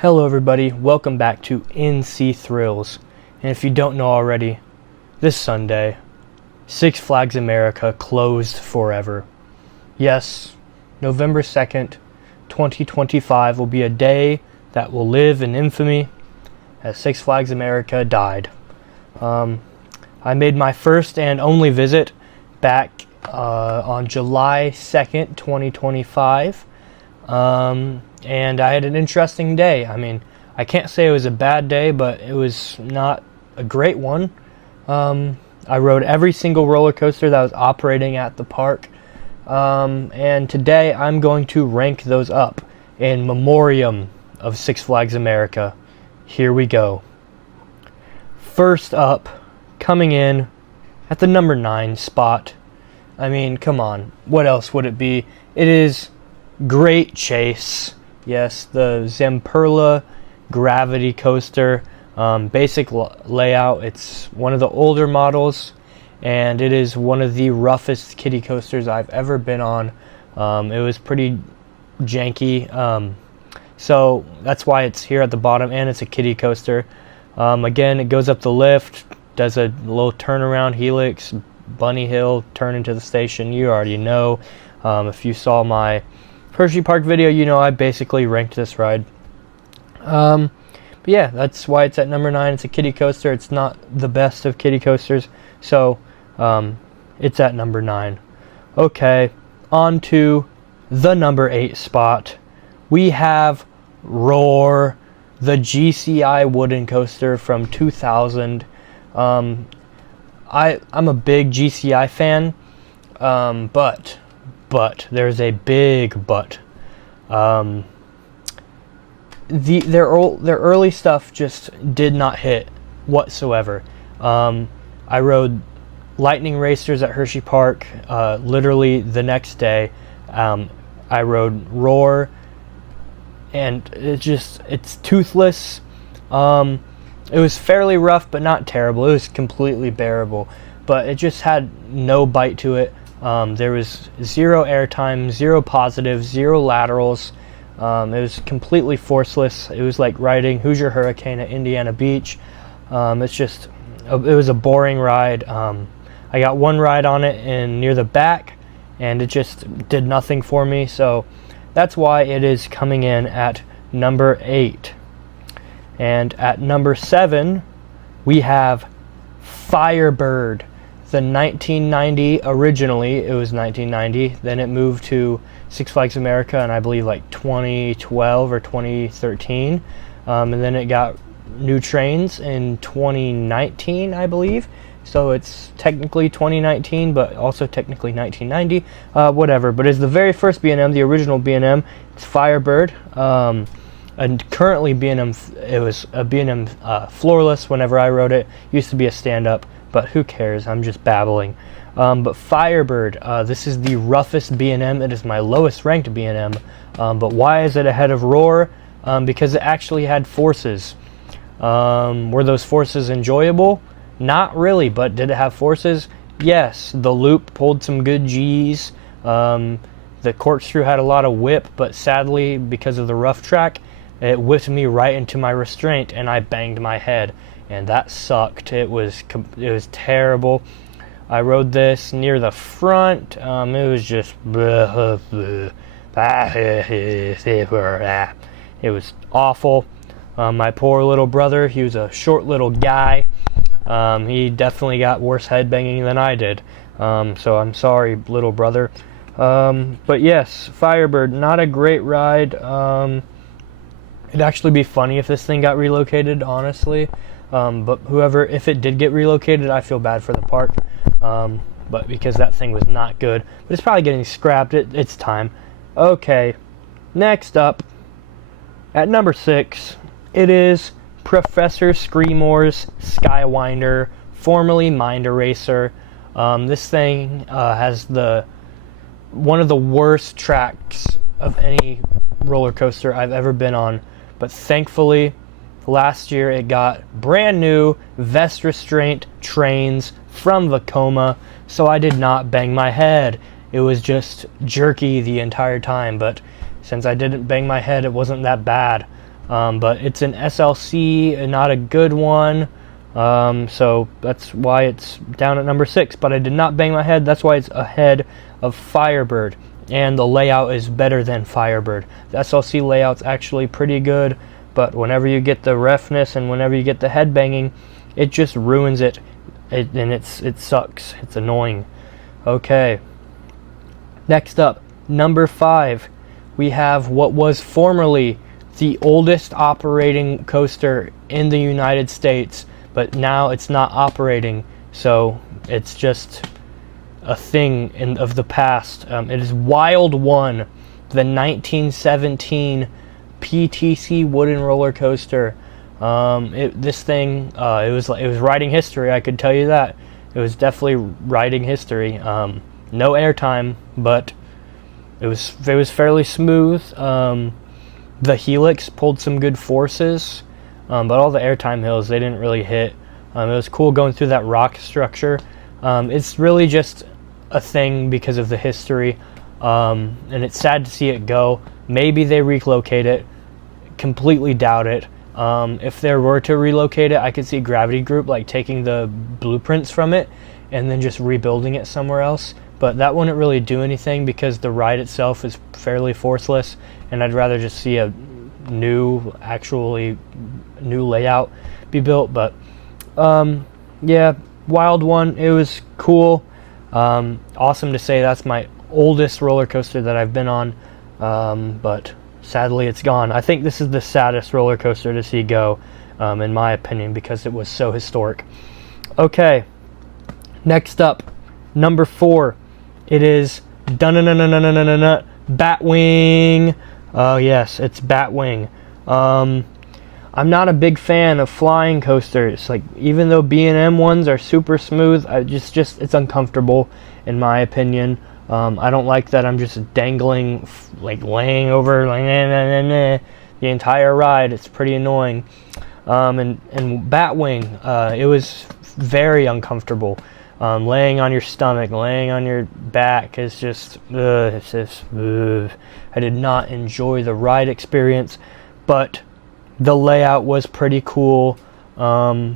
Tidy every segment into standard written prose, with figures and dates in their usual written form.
Hello everybody, welcome back to NC Thrills. And if you don't know already, this Sunday, Six Flags America closed forever. Yes, November 2nd, 2025 will be a day that will live in infamy as Six Flags America died. I made my first and only visit back on July 2nd, 2025. And I had an interesting day. I mean, I can't say it was a bad day, but it was not a great one. I rode every single roller coaster that was operating at the park. And today I'm going to rank those up in memoriam of Six Flags America. Here we go. First up, coming in at the number 9 spot. I mean, come on. What else would it be? It is Great Chase. Yes, the Zamperla Gravity Coaster. Basic layout. It's one of the older models, and it is one of the roughest kiddie coasters I've ever been on. It was pretty janky, so that's why it's here at the bottom, and it's a kiddie coaster. Again, it goes up the lift, does a little turnaround helix, bunny hill, turn into the station. You already know. If you saw my Hershey Park video, you know I basically ranked this ride. But yeah, that's why it's at number 9. It's a kiddie coaster. It's not the best of kiddie coasters, so it's at number 9. Okay, on to the number 8 spot. We have Roar, the GCI wooden coaster from 2000. I'm a big GCI fan, but there's a big but. Their early stuff just did not hit whatsoever. I rode Lightning Racers at Hershey Park literally the next day. I rode Roar, and it's toothless. It was fairly rough, but not terrible. It was completely bearable, but it just had no bite to it. There was 0 airtime, 0 positives, 0 laterals. It was completely forceless. It was like riding Hoosier Hurricane at Indiana Beach. It was a boring ride. I got one ride on it near the back, and it just did nothing for me. So that's why it is coming in at number 8. And at number 7, we have Firebird. The 1990, originally it was 1990, then it moved to Six Flags America in I believe like 2012 or 2013, and then it got new trains in 2019, I believe, so it's technically 2019 but also technically 1990, whatever, but it's the very first B&M, the original B&M. It's Firebird, and currently B&M, it was a B&M floorless whenever I rode it. Used to be a stand-up, but who cares? I'm just babbling. But Firebird, this is the roughest B&M. It is my lowest ranked B&M. But why is it ahead of Roar? Because it actually had forces. Were those forces enjoyable? Not really, but did it have forces? Yes. The loop pulled some good G's. The corkscrew had a lot of whip, but sadly, because of the rough track, it whipped me right into my restraint, and I banged my head. And that sucked. It was terrible. I rode this near the front. It was just it was awful. My poor little brother, he was a short little guy. He definitely got worse headbanging than I did. So I'm sorry, little brother. But yes, Firebird, not a great ride. It'd actually be funny if this thing got relocated, honestly. But if it did get relocated, I feel bad for the park, but because that thing was not good. But it's probably getting scrapped. It's time. Okay, next up, at number 6, it is Professor Screamore's Skywinder, formerly Mind Eraser. This thing has one of the worst tracks of any roller coaster I've ever been on, but thankfully, last year it got brand new vest restraint trains from Vekoma, so I did not bang my head. It was just jerky the entire time, but since I didn't bang my head, it wasn't that bad. but it's an SLC and not a good one. So that's why it's down at number 6, but I did not bang my head. That's why it's ahead of Firebird, and the layout is better than Firebird. The SLC layout's actually pretty good, but whenever you get the roughness and whenever you get the head banging, it just ruins it, and it sucks. It's annoying. Okay. Next up, number 5, we have what was formerly the oldest operating coaster in the United States, but now it's not operating, so it's just a thing of the past. It is Wild One, the 1917 PTC wooden roller coaster. This thing, it was writing history. I could tell you that. It was definitely writing history. No airtime, but it was fairly smooth. The helix pulled some good forces. But all the airtime hills, they didn't really hit. It was cool going through that rock structure. It's really just a thing because of the history, and it's sad to see it go. Maybe they relocate it. Completely doubt it. If there were to relocate it, I could see Gravity Group like taking the blueprints from it and then just rebuilding it somewhere else. But that wouldn't really do anything because the ride itself is fairly forceless, and I'd rather just see a actually new layout be built. But yeah, Wild One, it was cool. Awesome to say that's my oldest roller coaster that I've been on, but sadly it's gone. I think this is the saddest roller coaster to see go, in my opinion, because it was so historic. Okay, next up, number 4, it is Batwing. Oh yes, it's Batwing. I'm not a big fan of flying coasters. Like, even though B&M ones are super smooth, it's uncomfortable in my opinion. I don't like that I'm just dangling, like laying over like the entire ride. It's pretty annoying. And Batwing, it was very uncomfortable. Laying on your stomach, laying on your back is just, I did not enjoy the ride experience, but the layout was pretty cool. I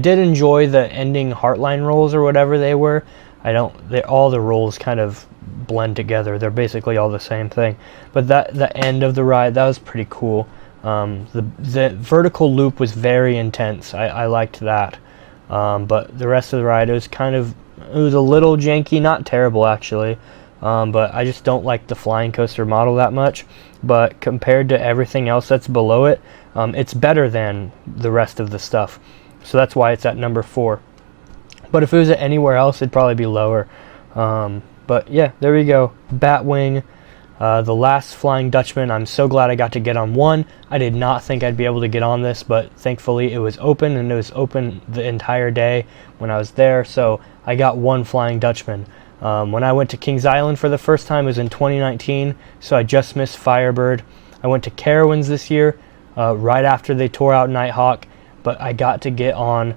did enjoy the ending Heartline rolls or whatever they were. All the rolls kind of blend together. They're basically all the same thing. But the end of the ride, that was pretty cool. The vertical loop was very intense. I liked that. But the rest of the ride, it was a little janky, not terrible actually. But I just don't like the flying coaster model that much. But compared to everything else that's below it, it's better than the rest of the stuff. So that's why it's at number 4. But if it was at anywhere else, it'd probably be lower. But yeah, there we go. Batwing, the last Flying Dutchman. I'm so glad I got to get on one. I did not think I'd be able to get on this, but thankfully it was open, and it was open the entire day when I was there. So I got one Flying Dutchman. When I went to Kings Island for the first time, it was in 2019, so I just missed Firebird. I went to Carowinds this year, right after they tore out Nighthawk, but I got to get on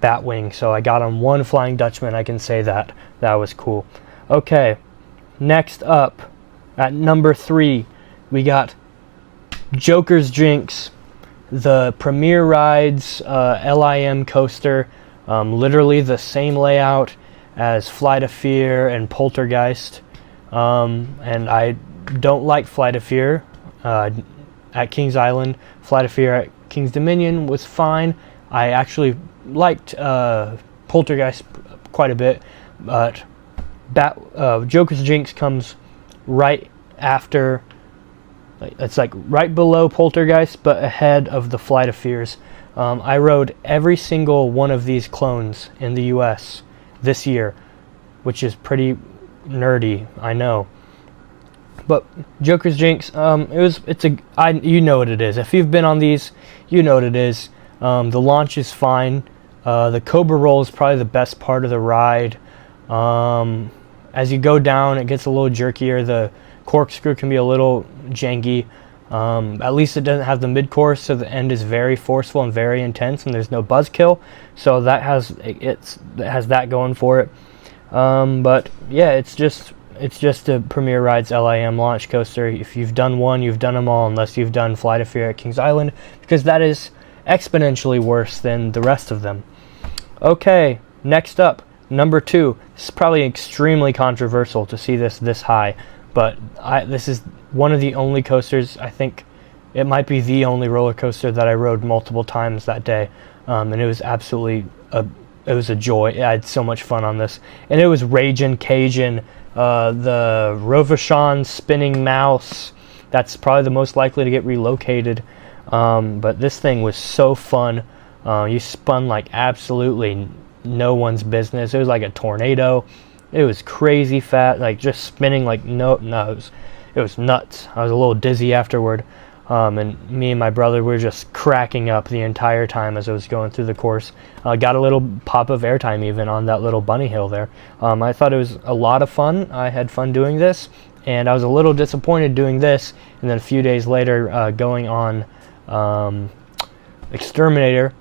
Batwing, so I got on one Flying Dutchman. I can say that. That was cool. Okay, next up, at number 3, we got Joker's Jinx, the Premier Rides LIM coaster, literally the same layout as Flight of Fear and Poltergeist, and I don't like Flight of Fear at Kings Island. Flight of Fear at Kings Dominion was fine. I actually liked Poltergeist quite a bit, but Joker's Jinx comes right after, it's like right below Poltergeist, but ahead of the Flight of Fears. I rode every single one of these clones in the US this year, which is pretty nerdy, I know. But Joker's Jinx, you know what it is. If you've been on these, you know what it is. The launch is fine. The Cobra Roll is probably the best part of the ride. As you go down, it gets a little jerkier. The corkscrew can be a little janky. At least it doesn't have the mid-course, so the end is very forceful and very intense, and there's no buzzkill. So that has that going for it. But yeah, it's it's just a Premier Rides LIM launch coaster. If you've done one, you've done them all, unless you've done Flight of Fear at Kings Island, because that is exponentially worse than the rest of them. Okay, next up, number 2. This is probably extremely controversial to see this high, but this is one of the only coasters, I think it might be the only roller coaster that I rode multiple times that day, and it was absolutely it was a joy. I had so much fun on this, and it was Ragin' Cajun, the Rovashon spinning mouse. That's probably the most likely to get relocated, but this thing was so fun. You spun like absolutely no one's business. It was like a tornado. It was crazy fat, like just spinning like it was nuts. I was a little dizzy afterward, and me and my brother were just cracking up the entire time as I was going through the course. Got a little pop of airtime even on that little bunny hill there. I thought it was a lot of fun. I had fun doing this, and I was a little disappointed doing this, and then a few days later going on Exterminator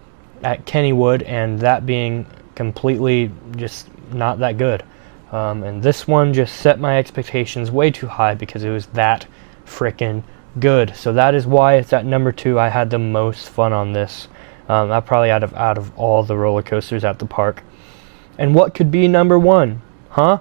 at Kennywood, and that being completely just not that good. And this one just set my expectations way too high because it was that frickin' good. So that is why it's at number 2. I had the most fun on this. I probably out of all the roller coasters at the park. And what could be number 1? Huh?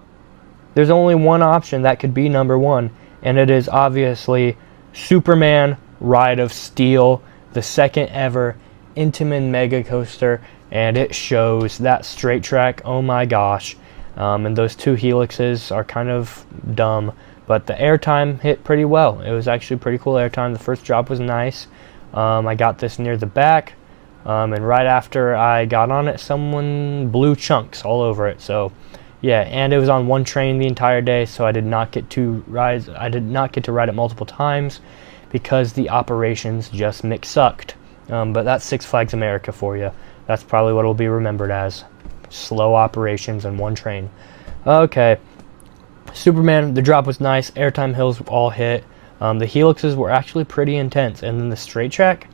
There's only one option that could be number 1, and it is obviously Superman Ride of Steel, the second ever Intamin Mega Coaster, and it shows that straight track. Oh my gosh. And those 2 helixes are kind of dumb, but the airtime hit pretty well. It was actually pretty cool airtime. The first drop was nice. I got this near the back, and right after I got on it, someone blew chunks all over it. So yeah, and it was on one train the entire day, so I did not get to ride it multiple times because the operations just sucked. But that's Six Flags America for you. That's probably what it'll be remembered as. Slow operations and one train. Okay. Superman, the drop was nice. Airtime hills all hit. The helixes were actually pretty intense. And then the straight track,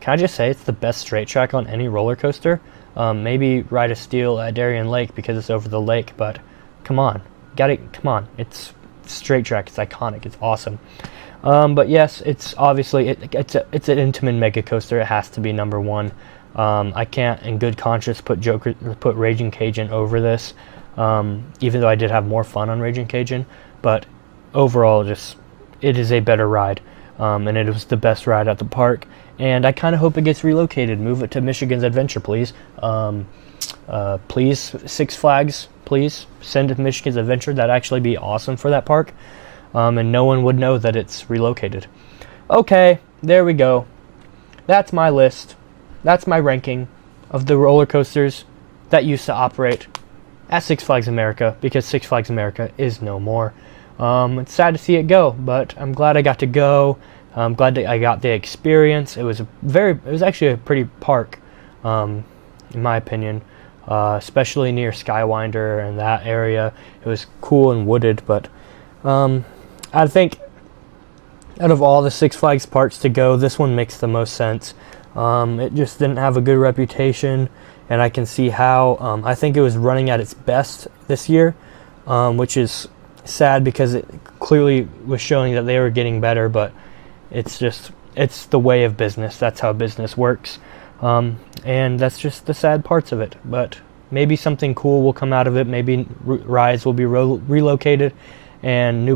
can I just say it's the best straight track on any roller coaster? Maybe Ride of Steel at Darien Lake because it's over the lake, but come on. Come on. It's straight track. It's iconic. It's awesome. But yes, it's obviously it's an Intamin Mega Coaster. It has to be number 1. I can't, in good conscience, put Ragin' Cajun over this, even though I did have more fun on Ragin' Cajun. But overall, it is a better ride, and it was the best ride at the park. And I kind of hope it gets relocated. Move it to Michigan's Adventure, please. Please, Six Flags, please send it to Michigan's Adventure. That'd actually be awesome for that park. And no one would know that it's relocated. Okay, there we go. That's my list. That's my ranking of the roller coasters that used to operate at Six Flags America, because Six Flags America is no more. It's sad to see it go, but I'm glad I got to go. I'm glad that I got the experience. It was actually a pretty park, in my opinion, especially near Skywinder and that area. It was cool and wooded, but I think out of all the Six Flags parks to go, this one makes the most sense. It just didn't have a good reputation, and I can see how. I think it was running at its best this year, which is sad because it clearly was showing that they were getting better, but it's the way of business. That's how business works, and that's just the sad parts of it. But maybe something cool will come out of it. Maybe rides will be relocated, and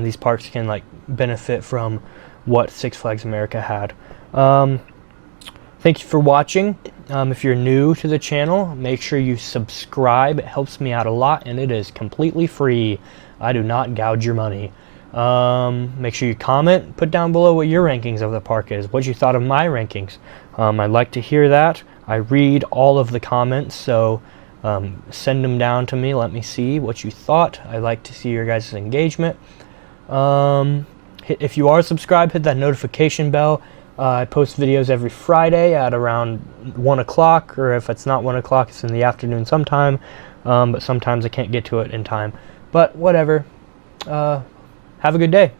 these parks can benefit from what Six Flags America had. Thank you for watching. If you're new to the channel, make sure you subscribe. It helps me out a lot, and it is completely free. I do not gouge your money. Make sure you comment. Put down below what your rankings of the park is. What you thought of my rankings. I'd like to hear that. I read all of the comments, so send them down to me. Let me see what you thought. I'd like to see your guys' engagement. If you are subscribed, hit that notification bell. I post videos every Friday at around 1 o'clock, or if it's not 1 o'clock, it's in the afternoon sometime, but sometimes I can't get to it in time. But whatever. Have a good day.